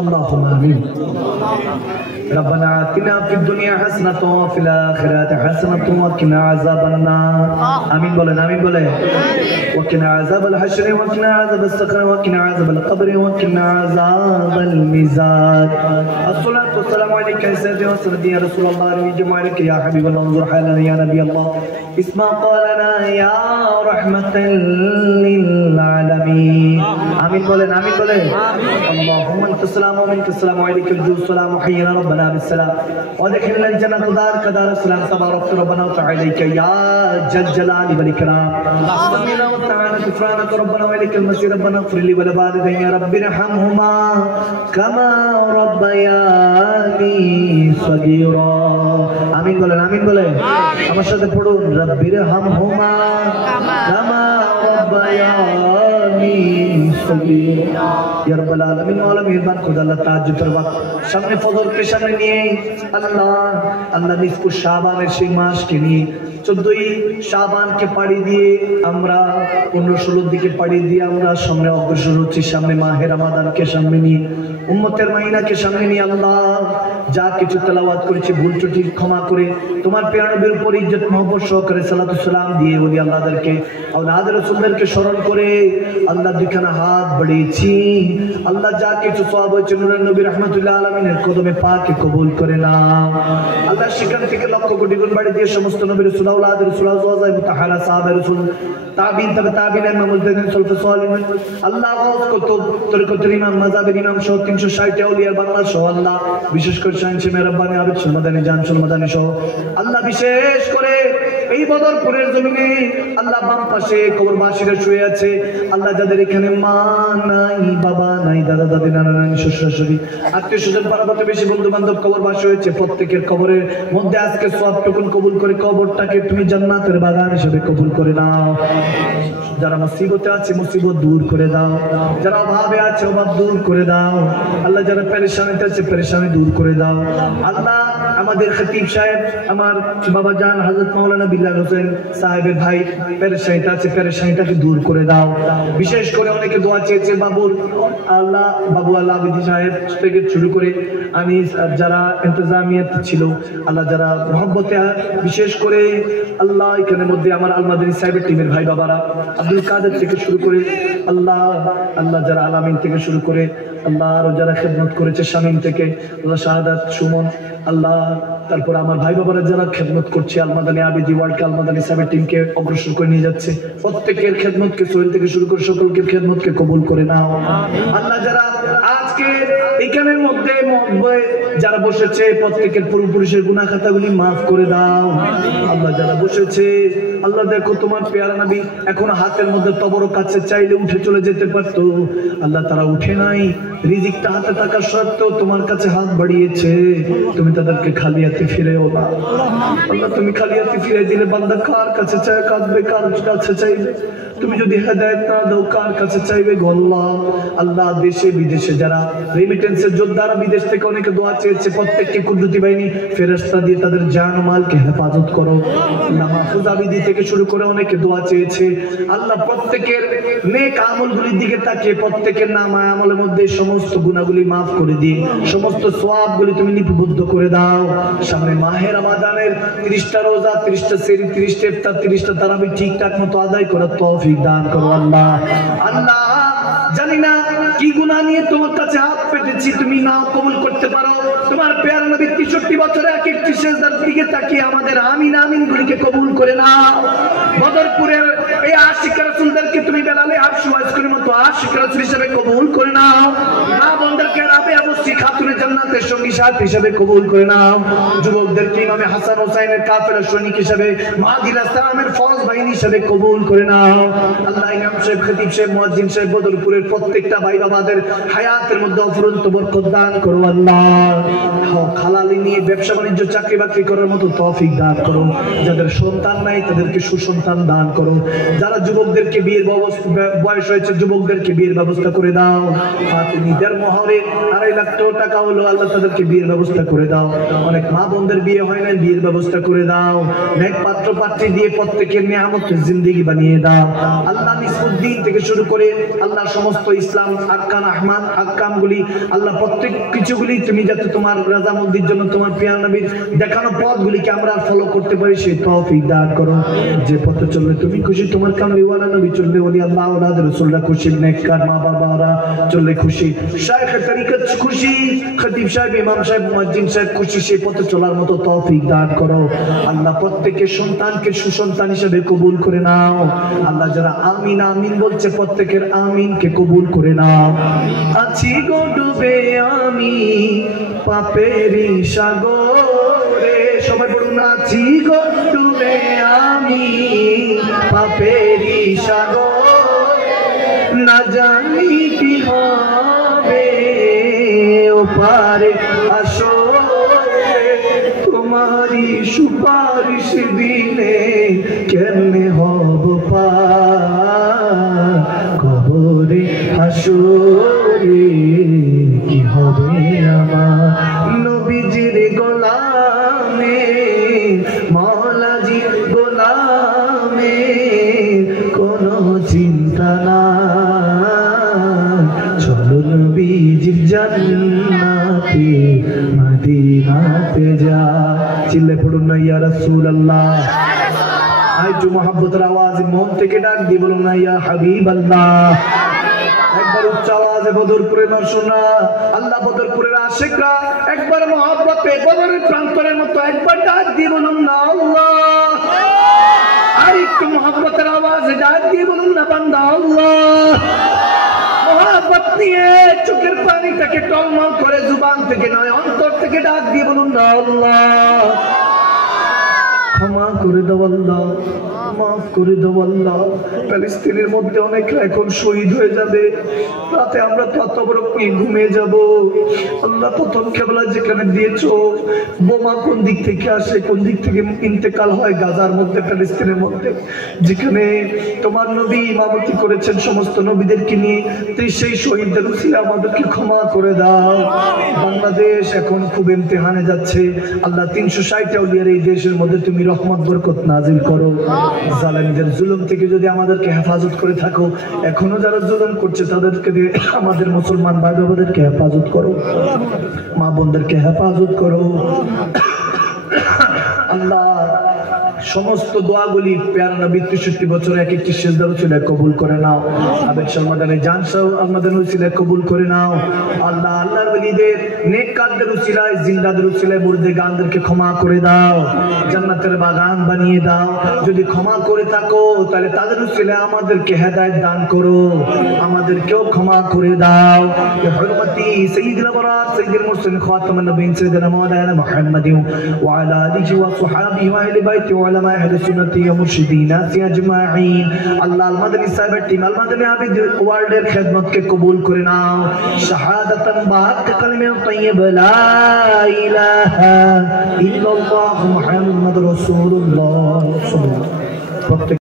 اللهم آمين. ربنا آتنا في الدنيا حسنة وفي الآخرة حسنة وقنا عذاب النار. آمين بولن آمين بولن. وقنا عذاب الحشر وقنا عذاب السقر وقنا عذاب القبر وقنا عذاب الميزان. الصلاة والسلام عليك يا سيدي وسندي يا رسول الله وجمع عليك يا حبيب الله انظر حالنا يا نبي الله اسمع قولنا يا رحمة للعالمين. آمين بولن آمين بولن. اللهم انت السلام ومنك السلام وعليك الجود السلام حينا ربنا بالسلام ودخلنا الجنة دار كدار السلام تبارك ربنا وتعاليك يا جل جلال والإكرام. اللهم تعالى غفرانك ربنا وإليك المصير ربنا اغفر لي ولوالدي يا رب ارحمهما كما ربياني صغيرا. آمين বলেন আমিন বলেন আমার সাথে পড়ুন রব্বির হামহুমা কামা রব্বায়ানি সগীরা। ইয়া রাব্বাল আলামিন মাওলা মেহেরবান খোদা আল্লাহ তাহাজ্জুদের ওয়াক্ত সামনে ফজরকে সামনে নিয়ে আল্লাহ নিসফু শাবানের সেই মাসকে নিয়ে 14ই শাবানকে পাড়ি দিয়ে আমরা 15-16 দিকে পাড়ি দিয়ে আমরা সামনে অগ্রসর হচ্ছি সামনে মাহে রমাদানকে সামনে নিয়ে উম্মতের মাহিনাকে সামনে নিয়ে আল্লাহ যা কিছু তেলাওয়াত করেছি ভুল ত্রুটি ক্ষমা করে তোমার প্রিয় নবীর উপর ইজ্জত মহব্বত সহকারে সালাতু সালাম দিয়ে ওলি আল্লাহদেরকে আওলাদ রাসূলদেরকে স্মরণ করে আল্লাহ দুখানা হাত বাড়িয়েছি আল্লাহ যা কিছু সওয়াব হয়েছে নূরের নবী রাহমাতুল্লাহ আলামিনের কদমে পাকে কবুল করে নাও আল্লাহ সেখান থেকে লক্ষ কোটি গুণ বাড়ি দিয়ে সমস্ত নবী রাসূল আওলাদ রাসূল আজওয়াজ মুতাহারা সাহাবা রাসূল তাবিন তবে তাবিন ইমাম মুজতাহিদিন সালফে সালিহিন আল্লাহ গাউস কুতুব তরিকতের ইমাম মাযহাবের ইমাম সহ 360 আউলিয়া বাংলা সহ আল্লাহ বিশেষ করে শাহিনশে মেহরবানি আবেদ সুলমাদানি জানসুল মাদানি সহ আল্লাহ বিশেষ করে এই বদরপুরের জমিনে আল্লাহ বাম পাশে কবরবাসীরা শুয়ে আছে আল্লাহ যাদের এখানে মা নাই বাবা নাই দাদা দাদি নানা নানি শ্বশুর শাশুড়ি আত্মীয় স্বজন পাড়া প্রতিবেশী বন্ধু বান্ধব কবরবাসী হয়েছে প্রত্যেকের কবরের মধ্যে আজকে সওয়াবটুকুন কবুল করে কবরটাকে তুমি জান্নাতের বাগান হিসেবে কবুল করে নাও যারা মুসিবতে আছে মুসিবত দূর করে দাও যারা অভাবে আছে অভাব দূর করে দাও আল্লাহ যারা পেরেশানিতে আছে পেরেশানি দূর করে দাও আল্লাহ আমাদের খতিব সাহেব আমার বাবা জান হযরত মাওলানা বিল্লাল হোসেন সাহেবের ভাই পেরেশানিতে আছে পেরেশানিটাকে দূর করে দাও বিশেষ করে অনেকে দোয়া চেয়েছে বাবু আল্লাহ আবিদি সাহেব থেকে শুরু করে আমি যারা ইন্তজামিয়াত ছিল আল্লাহ যারা মহব্বতে বিশেষ করে আল্লাহ এখানের মধ্যে আমার আলমাদানি সাহেবের টিমের ভাই বাবারা আব্দুল কাদের থেকে শুরু করে আল্লাহ যারা আলামিন থেকে শুরু করে আল্লাহ আরো যারা খেদমত করেছে শামীম থেকে আল্লাহ শাহাদাত সুমন আল্লাহ তারপর আমার ভাই বাবারা যারা খেদমত করছে আলমাদানি আবিদি ওয়ার্ল্ড আলমাদানি সাহেবের টিমকে অগ্রসর করে নিয়ে যাচ্ছে প্রত্যেকের খেদমতকে সোহেল থেকে শুরু করে সকলকে খেদমতকে কবুল করে নাও আল্লাহ যারা আজকে এখানের মধ্যে যারা বসেছে প্রত্যেকের পূর্বপুরুষের গুনাহ খাতাগুলি মাফ করে দাও আল্লাহ যারা বসেছে আল্লাহ দেখো তোমার পেয়ারা নবী এখন হাতের মধ্যে তবর কাছে চাইলে উঠে চলে যেতে পারতো আল্লাহ তারা উঠে নাই রিজিকটা হাতে থাকা সত্ত্বেও তোমার কাছে হাত বাড়িয়েছে তুমি তাদেরকে খালি হাতে ফিরেও না আল্লাহ তুমি খালি হাতে ফিরে দিলে বান্দা কার কাছে চায় কাঁদবে কার কাছে চাইবে তুমি যদি হেদায়েত না দাও কার কাছে চাইবে গো আল্লাহ দেশে বিদেশে যারা রেমিটেন্সের যোদ্ধারা বিদেশ থেকে অনেকে দোয়া চেয়েছে প্রত্যেককে কুদরতি বাহিনী ফেরেশতা দিয়ে তাদের জান ও মালকে হেফাজত করো আল্লাহ মাহফুজ আবিদি থেকে শুরু করে অনেকে দোয়া চেয়েছে আল্লাহ প্রত্যেকের নেক আমলগুলির দিকে তাকিয়ে প্রত্যেকের নামায় আমলের মধ্যে সমস্ত গুনাহগুলি মাফ করে দিই সমস্ত সওয়াবগুলি তুমি লিপিবদ্ধ করে দাও সামনে মাহে রমাদানের 30টা রোজা 30টা সেহরি 30টা ইফতার 30টা তারাবি ঠিকঠাক মতো আদায় করার তৌফিক দান করো আল্লাহ জানি না কি গুনাহ নিয়ে তোমার কাছে হাত পেতেছি তুমি নাও কবুল করতে পারো তোমার প্রিয় নবী 63 বছরে এক একটি সিজদার দিকে তাকিয়ে আমাদের আমিন আমিন গুলিকে কবুল করে নাও বদরপুরের এই আশিক রাসূলদেরকে তুমি বেলালে আরশ ওয়াইজের মতো আশিক রাসূল হিসেবে কবুল করে নাও মা বোনদেরকে রাবে আবুসি খাতুনে জান্নাতের সঙ্গী সাথী হিসেবে কবুল করে নাও যুবকদেরকে ইমামে হাসান হোসেনের কাফেলার সৈনিক হিসেবে মাহদিল ইসলামের ফৌজ বাহিনী হিসেবে কবুল করে নাও আল্লাহ ইমাম সাহেব খতিব সাহেব মুয়াজ্জিন সাহেব বদরপুরের প্রত্যেকটা ভাই বাবাদের হায়াতের মধ্যে অফুরন্ত বরকত দান করো আল্লাহ হালালি নিয়ে ব্যবসা বাণিজ্য চাকরি বাকরি করার মতো তৌফিক দান করো যাদের সন্তান নাই তাদেরকে সুসন্তান দান করো যারা যুবকদেরকে বিয়ের বয়স হয়েছে যুবকদেরকে বিয়ের ব্যবস্থা করে দাও ফাতিমিদের মোহরে 2.5 লাখ টাকা হলো আল্লাহ তাদেরকে সন্তানকে বিয়ের ব্যবস্থা করে দাও। অনেক মা বোনদের বিয়ে হয় না, বিয়ের ব্যবস্থা করে দাও। নেক পাত্র পাত্রী দিয়ে প্রত্যেকের নিয়ামতের জিন্দেগি বানিয়ে দাও। আল্লাহ নিসবুদ্দিন থেকে শুরু করে আল্লাহ সমস্ত ইসলাম আরকান আহমাদ আহকামগুলি আল্লাহ প্রত্যেক কিছুগুলি তুমি যাতে তোমার রাজামন্দির জন্য তোমার প্রিয় নবীর দেখানো পথগুলিকে আমরা ফলো করতে পারি সেই তৌফিক দান করো। যে পথে চললে তুমি খুশি, তোমার কামলিওয়ালা নবী চললে ওলি আল্লাহ ওলাদ রাসূলরা খুশি, নেককার মা বাবারা চললে খুশি, শাইখ তরিকত খুশি, খতিব সাহেব ইমাম সাহেব মুয়াজ্জিন সাহেব খুশি, সেই পথে চলার মতো তৌফিক দান করো। আল্লাহ প্রত্যেকের সন্তানকে সুসন্তান হিসেবে কবুল করে নাও। আল্লাহ যারা আমিন আমিন বলছে প্রত্যেকের আমিনকে কবুল করে নাও। আছি গো ডুবে আমি পাপেরই সাগরে, সবাই বলুন আছি গো ডুবে আমি পাপেরই সাগরে, না জানি কি হবে ওপারে আসরে, তোমারি সুপারিশ দিনে কেমনে হব পার, কবরে হাসরে কি হবে আমার। নবীজির গোলামে মওলাজির গোলামে কোনো চিন্তা না, চলো নবীজির জান্নাতে মদিনাতে যা। চিল্লে পড়ুন না ইয়া রাসূলুল্লাহ। আইজু মোহাব্বতের আওয়াজে মন থেকে ডাক দিয়ে বলুন না ইয়া হাবিবাল্লাহ। একবার উচ্চ আওয়াজে বদরপুরের নরসুনা আল্লাহ বদরপুরের আশিকরা একবার মোহাব্বতে বদরের প্রান্তরের মতো একবার ডাক দিয়ে বলুন না আল্লাহ। আর একটু মোহাব্বতের আওয়াজে ডাক দিয়ে বলুন না বান্দা আল্লাহ। মোহাব্বত নিয়ে চোখের পানিটাকে টলমল করে জুবান থেকে নয় অন্তর থেকে ডাক দিয়ে বলুন না আল্লাহ। ক্ষমা করে দাও আল্লাহ, মাফ করে দাও আল্লাহ। ফিলিস্তিনের মধ্যে অনেকরা এখন শহীদ হয়ে যাবে, রাতে আমরা ততবরক নিয়ে ঘুমিয়ে যাব। আল্লাহ প্রথম কেবলা যেখানে দিয়েছো বোমা কোন দিক থেকে আসে, কোন দিক থেকে ইন্তেকাল হয় গাজার মধ্যে, ফিলিস্তিনের মধ্যে যেখানে তোমার নবী ইমামতি করেছেন সমস্ত নবীদেরকে নিয়ে, সেই শহীদদের উসিলে আমাদেরকে ক্ষমা করে দাও। বাংলাদেশ এখন খুব ইমতিহানে যাচ্ছে আল্লাহ। 360 আউলিয়ার এই দেশের মধ্যে তুমি রহমত বরকত নাজিল করো। জালেমদের জুলুম থেকে যদি আমাদেরকে হেফাজত করে থাকো, এখনো যারা জুলুম করছে তাদেরকে দিয়ে আমাদের মুসলমান ভাই বোনদেরকে হেফাজত করো, মা বোনদেরকে হেফাজত করো আল্লাহ। সমস্ত দোয়াগুলি প্যারা নবী 63 বছর এক একটি সিজদার উসিলায় কবুল করে নাও। আবেদ শর্মাদানে জানসাও আমাদের উসিলায় কবুল করে নাও আল্লাহ। আল্লাহর ওলিদের নেককারদের উসিলায় জিন্দাদের উসিলায় মুর্দে গানদেরকে ক্ষমা করে দাও, জান্নাতের বাগান বানিয়ে দাও। যদি ক্ষমা করে থাকো তাহলে তাদের উসিলায় আমাদেরকে হেদায়েত দান করো, আমাদেরকেও ক্ষমা করে দাও। বিহুরমতি সাইয়্যিদিল আবরার সাইয়্যিদুল মুরসালিন খাতামুন নবিয়্যিন সাইয়্যিদিনা মাওলানা মুহাম্মাদিন ওয়া আলা আলিহি ওয়া সাহবিহি ওয়া আহলি বাইতি ওয়া উলামা আহলে সুন্নতি ওয়া মুরশিদিনা আজমাইন। আল্লাহ আল মাদানী সাহেবের টিম আল মাদানী আবিদ ওয়ার্ল্ডের খেদমতকে কবুল করে নাও। শাহাদাতান বাহাক কালিমা তাইয়্যিব লা ইলাহা ইল্লাল্লাহ মুহাম্মাদুর রাসূলুল্লাহ।